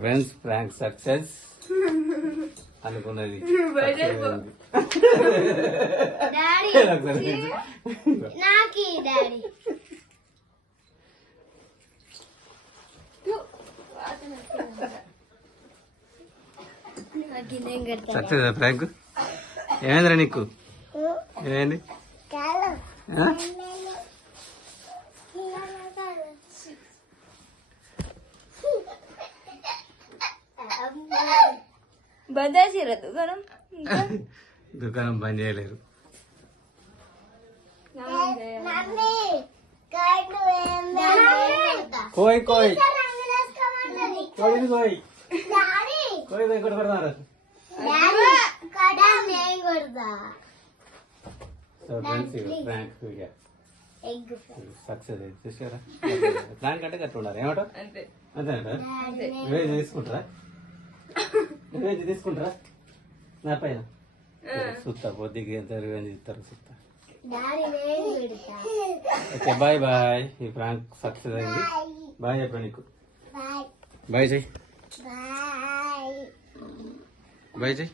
Friends prank success అనుకున్నది success prank. ఏమైందిరా నీకు? ఏమైంది? దుకాణం బంద్ చేయలేరు. కోయ్ కోయ్ కోయ్ కోయ్ కోయ్ ఇంకోటి పడతారు. సక్సెస్ చూసారా? ప్రాంక్ అంటే గట్ల ఉండాలి. ఏమంటారు? అంతేనంట. రివేంజ్ తీసుకుంటారా? రివేంజ్ తీసుకుంటారా నా పైన? సుత్తా పొద్దుకి ఎంత రివేంజ్ ఇస్తారు సుత్తా. Okay bye bye. ఈ ప్రాంక్ సక్సెస్ అయింది. బాయ్ చెప్పండి. నీకు బాయ్ చెయ్యి. బాయ్ చెయ్యి.